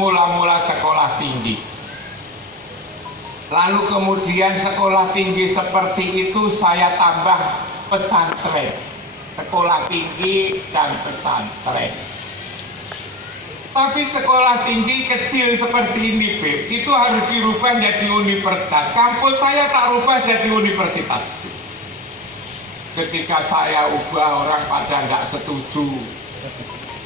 mula-mula sekolah tinggi. Lalu kemudian sekolah tinggi seperti itu saya tambah pesantren. Sekolah tinggi dan pesantren. Tapi sekolah tinggi kecil seperti ini, Beb, itu harus dirubah jadi universitas. Kampus saya tak rubah jadi universitas. Ketika saya ubah, orang pada nggak setuju.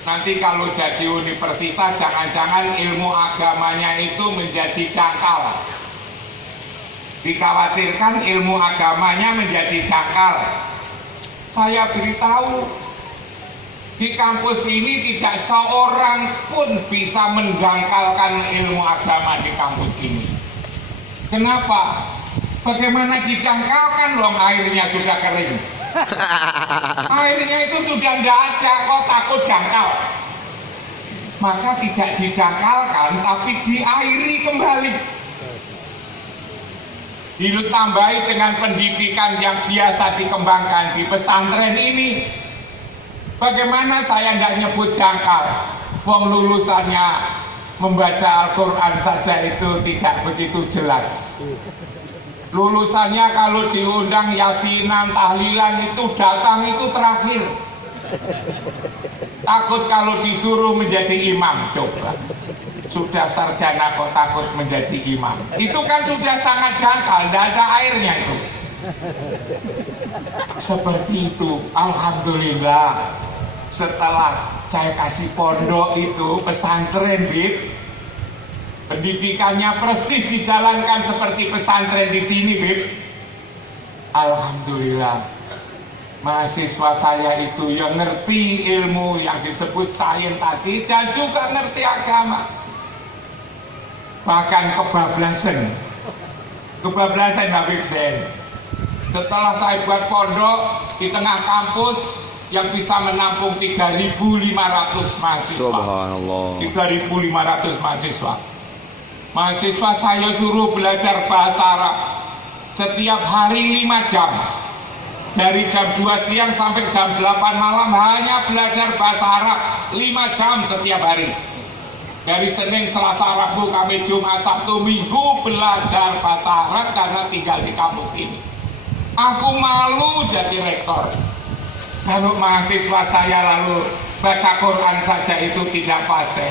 Nanti kalau jadi universitas, jangan-jangan ilmu agamanya itu menjadi dangkal. Dikhawatirkan ilmu agamanya menjadi dangkal. Saya beritahu, di kampus ini tidak seorang pun bisa mendangkalkan ilmu agama di kampus ini. Kenapa? Bagaimana didangkalkan? Loh, airnya sudah kering. Airnya itu sudah tidak ada, kok takut dangkal? Maka tidak didangkalkan, tapi diairi kembali. Ditambahi dengan pendidikan yang biasa dikembangkan di pesantren ini. Bagaimana saya nggak nyebut dangkal? Wong lulusannya membaca Al-Quran saja itu tidak begitu jelas. Lulusannya kalau diundang yasinan, tahlilan itu datang itu terakhir. Takut kalau disuruh menjadi imam, coba. Sudah sarjana kok takut menjadi imam. Itu kan sudah sangat dangkal, tidak ada airnya itu. Seperti itu, alhamdulillah. Setelah saya kasih pondok itu, pesantren, Bib, pendidikannya persis dijalankan seperti pesantren di sini, Bib. Alhamdulillah, mahasiswa saya itu yang ngerti ilmu yang disebut sains tadi dan juga ngerti agama. Bahkan kebablasan Habib Zain. Setelah saya buat pondok di tengah kampus yang bisa menampung 3.500 mahasiswa. Subhanallah. 3.500 mahasiswa. Mahasiswa saya suruh belajar bahasa Arab setiap hari 5 jam. Dari jam 2 siang sampai jam 8 malam hanya belajar bahasa Arab 5 jam setiap hari. Dari Senin, Selasa, Rabu, Kamis, Jumat, Sabtu, Minggu belajar bahasa Arab karena tinggal di kampus ini. Aku malu jadi rektor. Kalau mahasiswa saya lalu baca Quran saja itu tidak fasih.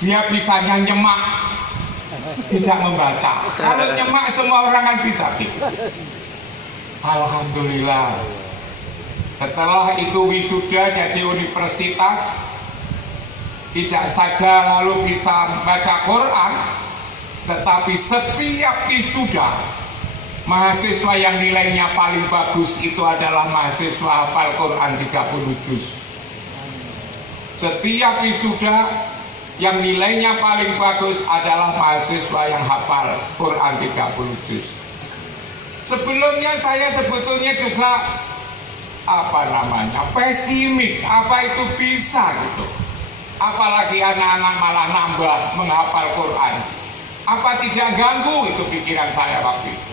Dia bisanya nyemak, tidak membaca. Kalau nyemak semua orang kan bisa. Alhamdulillah. Setelah itu wisuda jadi universitas, tidak saja lalu bisa baca Quran, tetapi setiap wisuda mahasiswa yang nilainya paling bagus itu adalah mahasiswa hafal Quran 30 juz. Setiap wisuda yang nilainya paling bagus adalah mahasiswa yang hafal Quran 30 juz. Sebelumnya saya sebetulnya juga pesimis, apa itu bisa gitu. Apalagi anak-anak malah nambah menghafal Quran. Apa tidak ganggu itu pikiran saya waktu itu.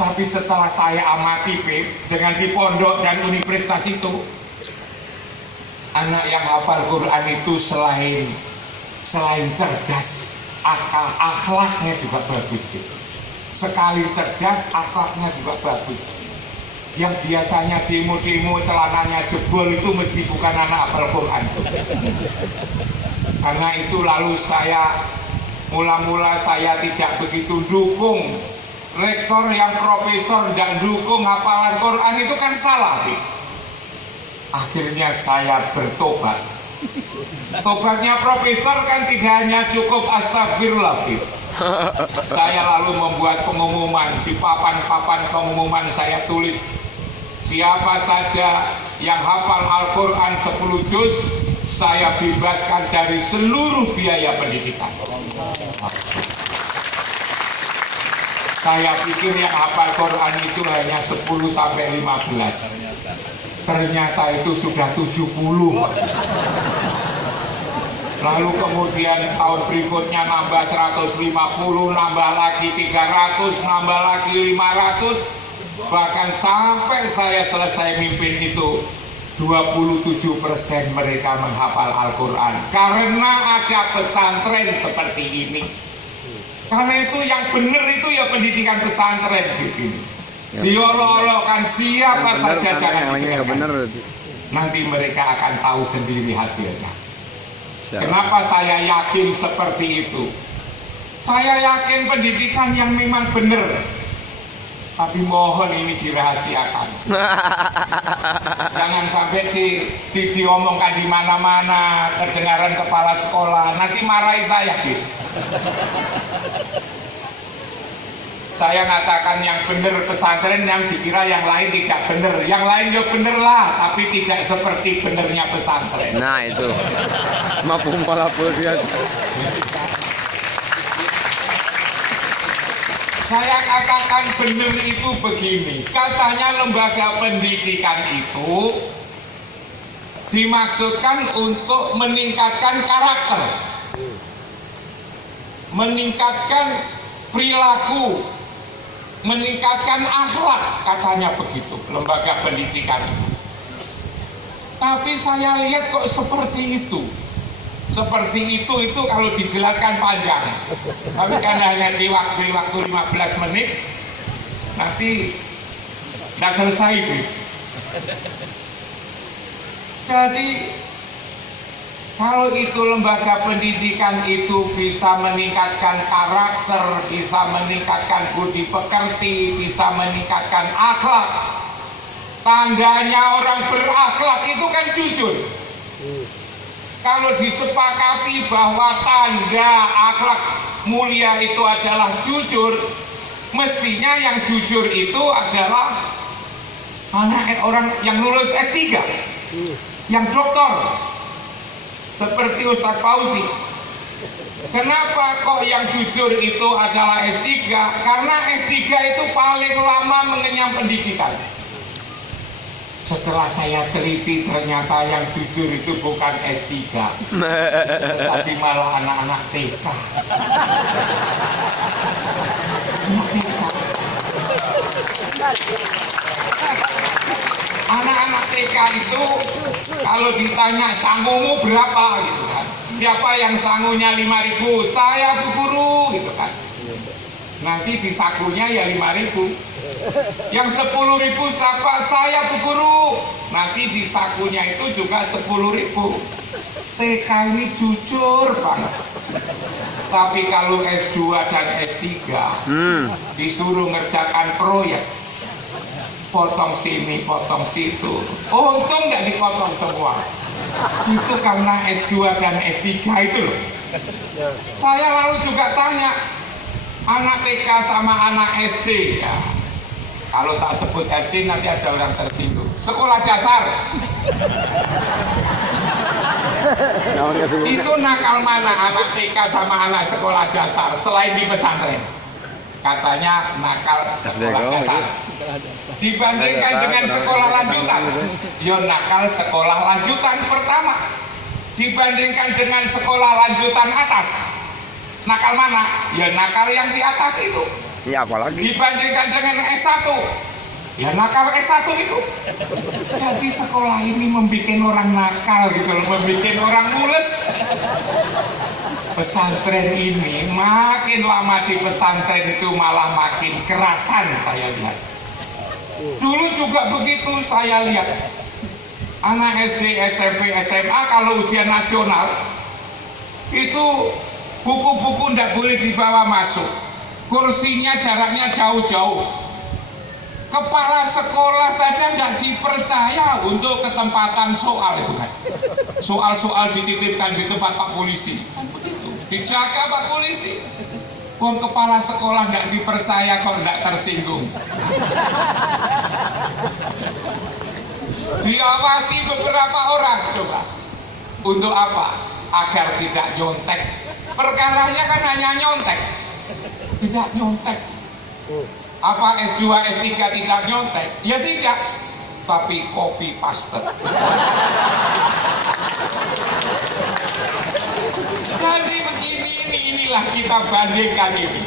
Tapi setelah saya amati, Beb, dengan di pondok dan universitas itu, anak yang hafal Quran itu selain cerdas, akhlaknya juga bagus, Beb. Sekali cerdas, akhlaknya juga bagus. Yang biasanya demo-demo celananya jebol itu mesti bukan anak hafal Quran. Karena itu lalu mula-mula saya tidak begitu dukung. Rektor yang profesor dan dukung hafalan Quran itu kan salah, Bib. Akhirnya saya bertobat. Tobatnya profesor kan tidak hanya cukup astagfirullah, Bib. Saya lalu membuat pengumuman di papan-papan pengumuman, saya tulis siapa saja yang hafal Al-Quran 10 juz saya bebaskan dari seluruh biaya pendidikan. Saya pikir yang hafal Quran itu hanya 10 sampai 15. Ternyata itu sudah 70. Lalu kemudian tahun berikutnya nambah 150, nambah lagi 300, nambah lagi 500. Bahkan sampai saya selesai mimpin itu 27% mereka menghafal Al-Quran karena ada pesantren seperti ini. Karena itu yang benar itu ya pendidikan pesantren begini. Diolok-olokkan siapa saja jangan didengarkan. Nanti mereka akan tahu sendiri hasilnya. Kenapa saya yakin seperti itu? Saya yakin pendidikan yang memang benar. Tapi mohon ini dirahasiakan. Jangan sampai diomongkan di mana-mana, kedengaran kepala sekolah. Nanti marahi saya, Ki. Saya katakan yang benar pesantren, yang dikira yang lain tidak benar. Yang lain ya benar lah, tapi tidak seperti benernya pesantren. Nah itu, mafhum kolabor dia. Saya katakan benar itu begini, katanya lembaga pendidikan itu dimaksudkan untuk meningkatkan karakter, meningkatkan perilaku, meningkatkan akhlak, katanya begitu lembaga pendidikan itu. Tapi saya lihat kok seperti itu. Seperti itu kalau dijelaskan panjang. Tapi karena hanya di waktu 15 menit, nanti tidak selesai. Jadi kalau itu lembaga pendidikan itu bisa meningkatkan karakter, bisa meningkatkan budi pekerti, bisa meningkatkan akhlak. Tandanya orang berakhlak itu kan jujur. Kalau disepakati bahwa tanda akhlak mulia itu adalah jujur, mestinya yang jujur itu adalah anak orang yang lulus S3, yang doktor, seperti Ustadz Fauzi. Kenapa kok yang jujur itu adalah S3? Karena S3 itu paling lama mengenyam pendidikan. Setelah saya teliti ternyata yang jujur itu bukan S3, tapi malah anak-anak TK. Anak TK. Anak-anak TK itu kalau ditanya sangumu berapa gitu kan. Siapa yang sangunya 5.000? Saya Bu Guru gitu kan. Nanti di sakunya ya 5.000. Yang 10.000 siapa? Saya Bu Guru. Nanti di sakunya itu juga 10.000. TK ini jujur banget. Tapi kalau S2 dan S3 disuruh ngerjakan proyek, potong sini, potong situ. Untung nggak dipotong semua. Itu karena S2 dan S3 itu loh. Saya lalu juga tanya, anak TK sama anak SD ya. Kalau tak sebut SD nanti ada orang tersinggung. Sekolah dasar. Itu nakal mana anak TK sama anak sekolah dasar selain di pesantren? Katanya nakal sekolah dasar. Dibandingkan dengan sekolah lanjutan, ya nakal sekolah lanjutan pertama. Dibandingkan dengan sekolah lanjutan atas, nakal mana? Ya nakal yang di atas itu. Ya apalagi dibandingkan dengan S1, ya nakal S1 itu. Jadi sekolah ini membuat orang nakal gitu loh, membuat orang mules. Pesantren ini makin lama di pesantren itu malah makin kerasan saya lihat. Dulu juga begitu saya lihat. Anak SD, SMP, SMA kalau ujian nasional itu buku-buku tidak boleh dibawa masuk. Kursinya jaraknya jauh-jauh. Kepala sekolah saja tidak dipercaya untuk ketempatan soal itu kan. Soal-soal dititipkan di tempat Pak Polisi. Kan begitu. Dijaga Pak Polisi. Kepala sekolah tidak dipercaya kok tidak tersinggung. Diawasi beberapa orang coba. Untuk apa? Agar tidak nyontek. Perkaranya kan hanya nyontek. Tidak nyontek. Apa S2, S3 tidak nyontek? Ya tidak. Tapi copy paste. Jadi begini, inilah kita bandingkan ini.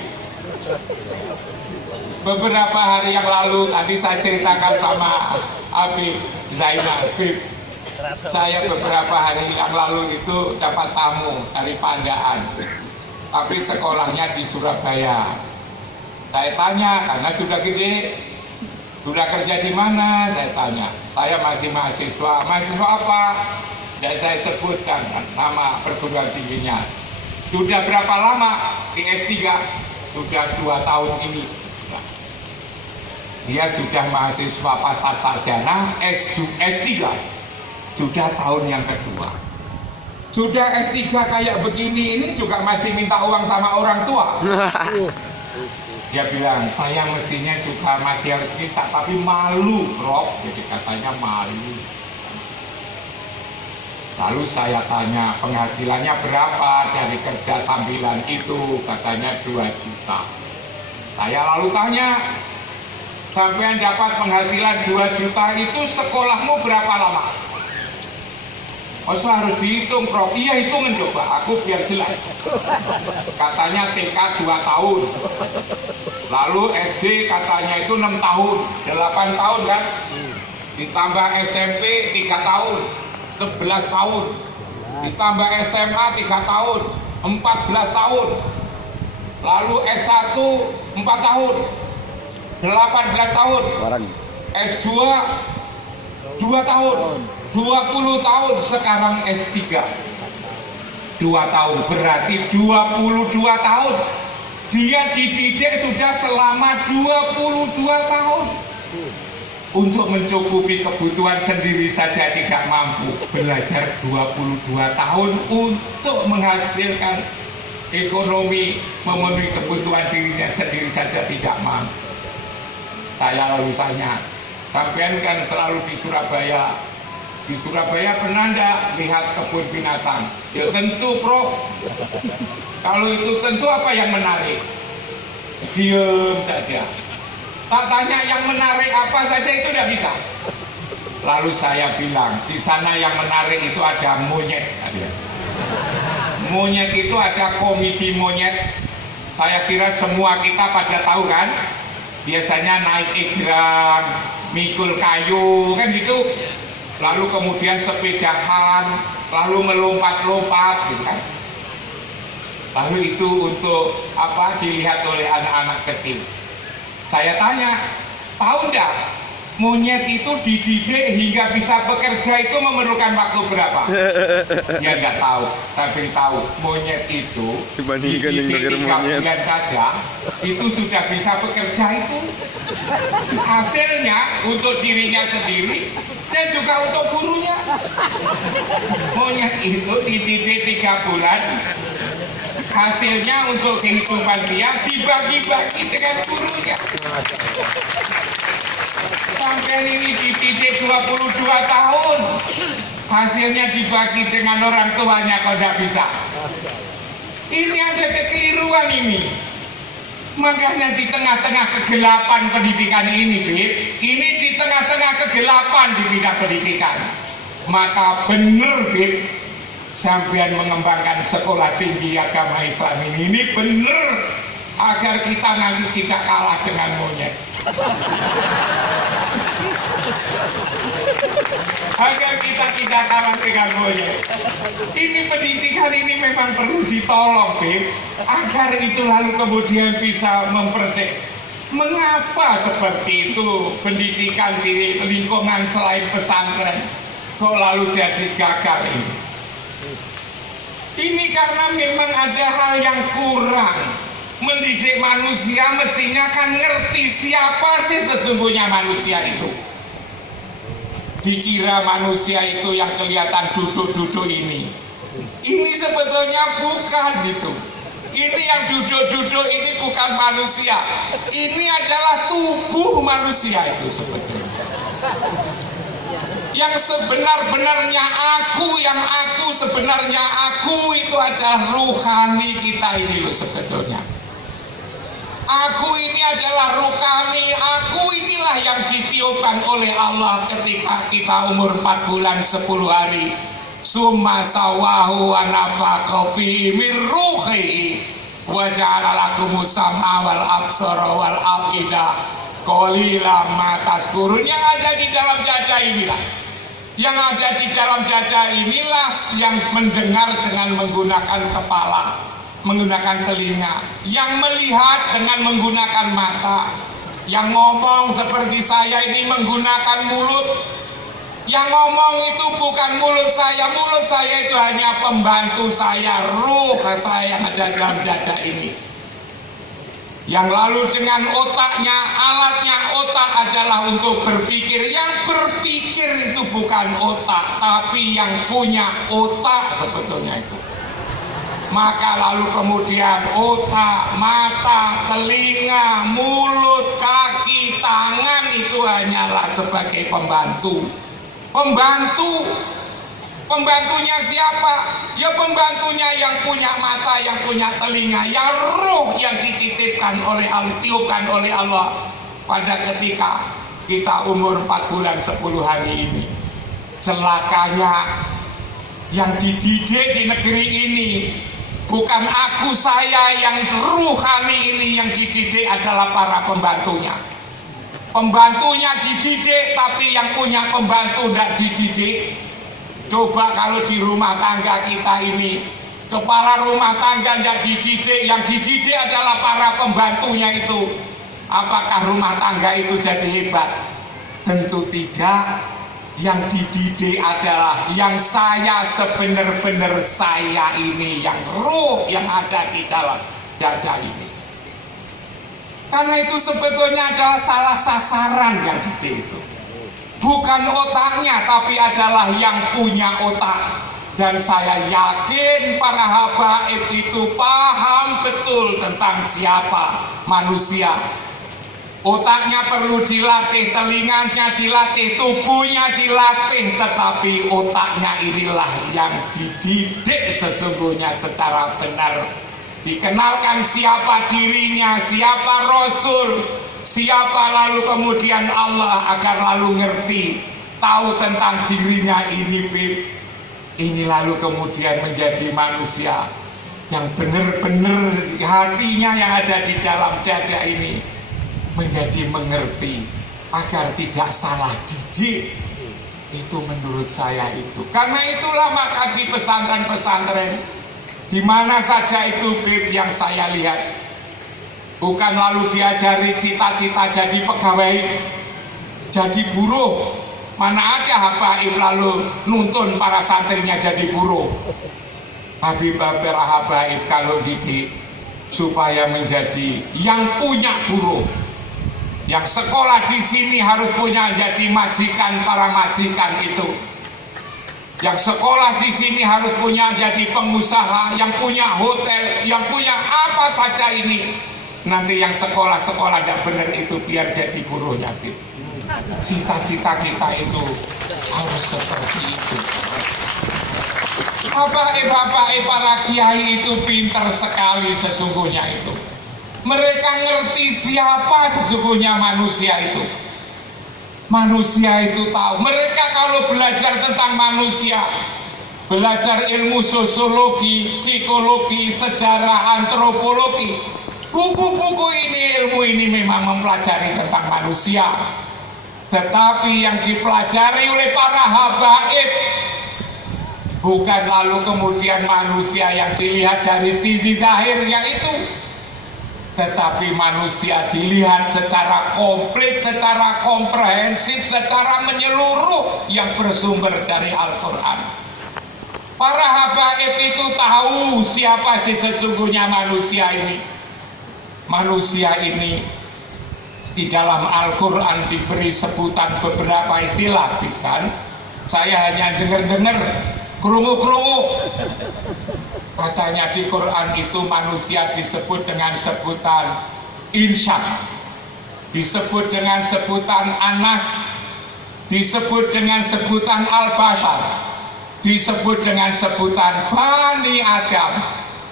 Beberapa hari yang lalu tadi saya ceritakan sama Abi Zainal, Bib, Saya beberapa hari yang lalu itu dapat tamu dari Pandaan, tapi sekolahnya di Surabaya. Saya tanya karena sudah gede, sudah kerja di mana? Saya tanya. Saya masih mahasiswa. Mahasiswa apa? Ya saya sebutkan nama perguruan tingginya. Sudah berapa lama di S3? Sudah 2 tahun ini. Dia sudah mahasiswa pasca sarjana S3. Sudah tahun yang kedua. Sudah S3 kayak begini ini juga masih minta uang sama orang tua. Dia bilang, saya mestinya juga masih harus minta, tapi malu, Prof. Jadi katanya malu. Lalu saya tanya, penghasilannya berapa dari kerja sambilan itu? Katanya 2 juta. Saya lalu tanya, sampai dapat penghasilan 2 juta itu sekolahmu berapa lama? Oh, harus dihitung, Prof. Iya, hitungin coba, aku biar jelas. Katanya TK 2 tahun. Lalu SD katanya itu 6 tahun, 8 tahun kan? Ditambah SMP 3 tahun, 11 tahun. Ditambah SMA 3 tahun, 14 tahun. Lalu S1 4 tahun, 18 tahun. S2 2 tahun, 20 tahun. Sekarang S3 2 tahun, berarti 22 tahun. Dia dididik sudah selama 22 tahun. Untuk mencukupi kebutuhan sendiri saja tidak mampu. Belajar 22 tahun untuk menghasilkan ekonomi, memenuhi kebutuhan dirinya sendiri saja tidak mampu. Saya lalu tanya, sampean kan selalu di Surabaya. Di Surabaya pernah enggak lihat kebun binatang? Ya tentu, Prof. Kalau itu tentu apa yang menarik? Diam saja. Tak tanya yang menarik apa saja itu tidak bisa. Lalu saya bilang, di sana yang menarik itu ada monyet. Monyet itu ada komedi monyet. Saya kira semua kita pada tahu kan? Biasanya naik egrang, mikul kayu, kan gitu. Lalu kemudian sepedahan, lalu melompat-lompat, gitu kan? Lalu itu untuk apa? Dilihat oleh anak-anak kecil. Saya tanya, tahu enggak? Monyet itu dididik hingga bisa bekerja itu memerlukan waktu berapa? Ya nggak tahu, tapi tahu monyet itu dididik 3 bulan saja itu sudah bisa bekerja itu. Hasilnya untuk dirinya sendiri dan juga untuk gurunya. Monyet itu dididik 3 bulan, hasilnya untuk kehidupan dia dibagi-bagi dengan gurunya. Sampai ini dididik 22 tahun, hasilnya dibagi dengan orang tuanya, kok tidak bisa. Ini ada kekeliruan ini. Makanya di tengah-tengah kegelapan pendidikan ini, Bib, ini di tengah-tengah kegelapan di bidang pendidikan, maka benar, Bib, sampean mengembangkan sekolah tinggi agama Islam ini benar agar kita nanti tidak kalah dengan monyet. Agar kita tidak kalah dengan monyet. Ini pendidikan ini memang perlu ditolong, Bib, agar itu lalu kemudian bisa mempercek. Mengapa seperti itu pendidikan di lingkungan selain pesantren kok lalu jadi gagal ini? Ini karena memang ada hal yang kurang. Mendidik manusia mestinya kan ngerti siapa sih sesungguhnya manusia itu. Dikira manusia itu yang kelihatan duduk-duduk ini. Ini sebetulnya bukan itu. Ini yang duduk-duduk ini bukan manusia. Ini adalah tubuh manusia itu sebetulnya. Yang sebenar-benarnya aku, yang aku sebenarnya aku itu adalah ruhani kita ini loh sebetulnya. Aku ini adalah rukani, aku inilah yang ditiupkan oleh Allah ketika kita umur 4 bulan 10 hari. Summa sawahu wa nafakha fihi min ruhihi wa ja'ala lakumus sam'a wal absara wal afida qalilan ma tazkurun. Yang ada di dalam dada inilah Yang ada di dalam dada inilah yang mendengar dengan menggunakan kepala, menggunakan telinga, yang melihat dengan menggunakan mata, yang ngomong seperti saya ini menggunakan mulut. Yang ngomong itu bukan mulut saya itu hanya pembantu saya, ruh saya yang ada dalam dada ini. Yang lalu dengan otaknya, alatnya otak adalah untuk berpikir. Yang berpikir itu bukan otak, tapi yang punya otak sebetulnya itu. Maka lalu kemudian otak, mata, telinga, mulut, kaki, tangan itu hanyalah sebagai pembantu. Pembantunya siapa? Ya pembantunya yang punya mata, yang punya telinga, yang roh yang dititipkan oleh Allah, tiupkan oleh Allah pada ketika kita umur 4 bulan 10 hari ini. Celakanya yang dididik di negeri ini bukan aku, saya yang ruhani ini yang dididik adalah para pembantunya. Pembantunya dididik, tapi yang punya pembantu tidak dididik. Coba kalau di rumah tangga kita ini, kepala rumah tangga tidak dididik, yang dididik adalah para pembantunya itu. Apakah rumah tangga itu jadi hebat? Tentu tidak. Yang dididik adalah yang saya sebenar-benar saya ini, yang ruh yang ada di dalam dada ini. Karena itu sebetulnya adalah salah sasaran yang dididik itu. Bukan otaknya, tapi adalah yang punya otak. Dan saya yakin para habaib itu paham betul tentang siapa manusia. Otaknya perlu dilatih, telinganya dilatih, tubuhnya dilatih, tetapi otaknya inilah yang dididik sesungguhnya secara benar. Dikenalkan siapa dirinya, siapa Rasul, siapa lalu kemudian Allah, agar lalu ngerti, tahu tentang dirinya ini, ini lalu kemudian menjadi manusia yang benar-benar hatinya yang ada di dalam dada ini menjadi mengerti agar tidak salah didik. Itu menurut saya itu. Karena itulah maka di pesantren-pesantren di mana saja itu yang saya lihat, bukan lalu diajari cita-cita jadi pegawai, jadi buruh. Mana ada habaib lalu nuntun para santrinya jadi buruh. Habib-habib habaib kalau didik supaya menjadi yang punya buruh. Yang sekolah di sini harus punya jadi majikan para majikan itu. Yang sekolah di sini harus punya jadi pengusaha, yang punya hotel, yang punya apa saja ini. Nanti yang sekolah-sekolah tidak benar itu biar jadi buruhnya. Cita-cita kita itu harus seperti itu. Bapak-bapak para kiai itu pintar sekali sesungguhnya itu. Mereka ngerti siapa sesungguhnya manusia itu. Manusia itu tahu. Mereka kalau belajar tentang manusia, belajar ilmu sosiologi, psikologi, sejarah, antropologi, buku-buku ini, ilmu ini memang mempelajari tentang manusia. Tetapi yang dipelajari oleh para habaib bukan lalu kemudian manusia yang dilihat dari sisi zahirnya itu, tetapi manusia dilihat secara komplit, secara komprehensif, secara menyeluruh yang bersumber dari Al-Quran. Para habaib itu tahu siapa sih sesungguhnya manusia ini. Manusia ini di dalam Al-Quran diberi sebutan beberapa istilah, kan? Saya hanya dengar-dengar, kerungu-kerungu. Katanya di Quran itu manusia disebut dengan sebutan insan, disebut dengan sebutan anas, disebut dengan sebutan al-bashar, disebut dengan sebutan Bani Adam.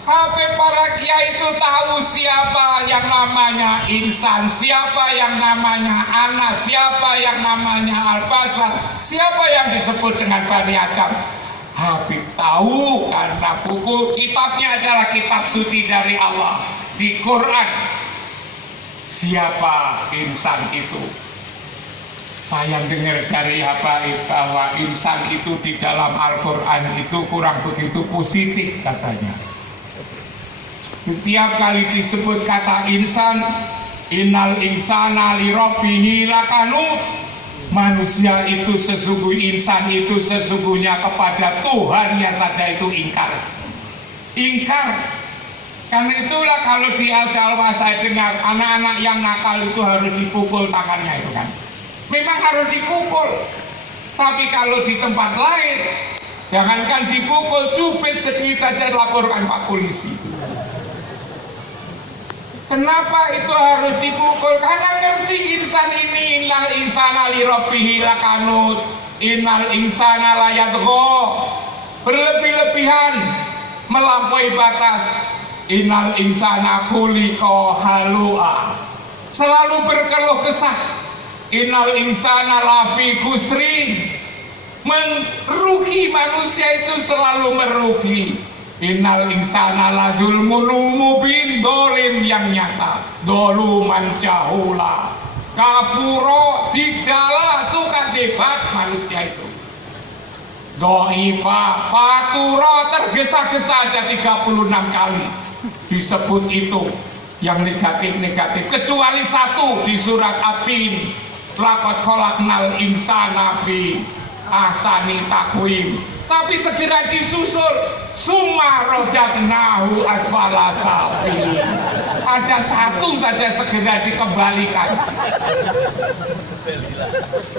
Tapi para kiai itu tahu siapa yang namanya insan, siapa yang namanya anas, siapa yang namanya al-bashar, siapa yang disebut dengan Bani Adam. Habib tahu karena buku kitabnya adalah kitab suci dari Allah di Quran. Siapa insan itu? Saya dengar dari Habaib bahwa insan itu di dalam Al-Quran itu kurang begitu positif katanya. Setiap kali disebut kata insan, innal insana li rabbihi lakanut, manusia itu insan itu sesungguhnya kepada Tuhannya saja itu ingkar. Karena itulah kalau di Al-Jalwa saya dengar anak-anak yang nakal itu harus dipukul tangannya itu kan. Memang harus dipukul. Tapi kalau di tempat lain, jangankan dipukul, cubit sedikit saja laporkan Pak Polisi. Kenapa itu harus dipukul? Karena ngerti insan ini, innal insana li rabbihi lakanut, innal insana la yatgha, berlebih-lebihan, melampaui batas. Innal insana khuliqa halua, selalu berkeluh kesah. Innal insana lafi khusrin, merugi, manusia itu selalu merugi. Innal insana ladzul mubin, dolim yang nyata, doluman jahula, kafuro, jidala, suka debat manusia itu. Doifa, fatura, tergesa-gesa aja 36 kali disebut itu yang negatif-negatif, kecuali satu di surat Abin, laqad khalaqnal insana fi ahsani taqwim, tapi segera disusul summa radadnahu asfala safilin. Ada satu saja segera dikembalikan.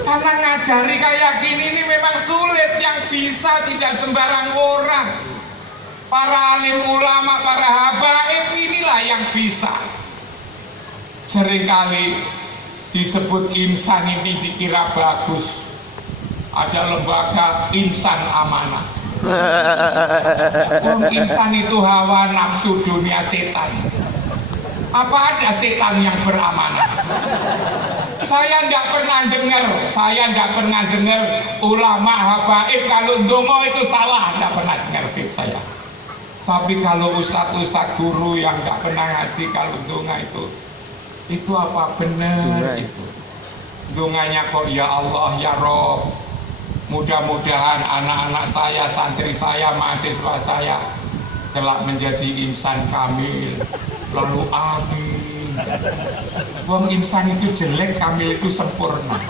Karena ngajari kayak gini ini memang sulit, yang bisa tidak sembarang orang. Para alim ulama, para habaib inilah yang bisa. Seringkali disebut insan ini dikira bagus. Ada lembaga insan amanah. Insan itu hawa nafsu dunia setan. Apa ada setan yang beramanah? Saya tidak pernah dengar ulama habaib kalau ndonga itu salah, tidak pernah dengar saya. Tapi kalau ustadz guru yang tidak pernah ngaji, kalau ndonga itu apa benar itu? Donganya kok ya Allah ya Rob, mudah-mudahan anak-anak saya, santri saya, mahasiswa saya telah menjadi insan kamil. Lalu amin. Wong insan itu jelek, kamil itu sempurna.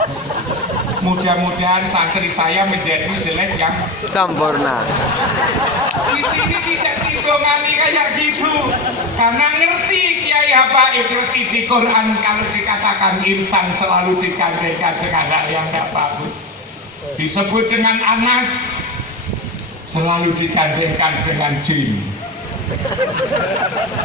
Mudah-mudahan santri saya menjadi jelek yang sempurna. Di sini tidak didongani kayak gitu, karena ngerti Kiai Habaib, ngerti di Quran kalau dikatakan insan selalu digandengkan dengan hal yang tidak bagus. Disebut dengan Anas, selalu digandengkan dengan jin.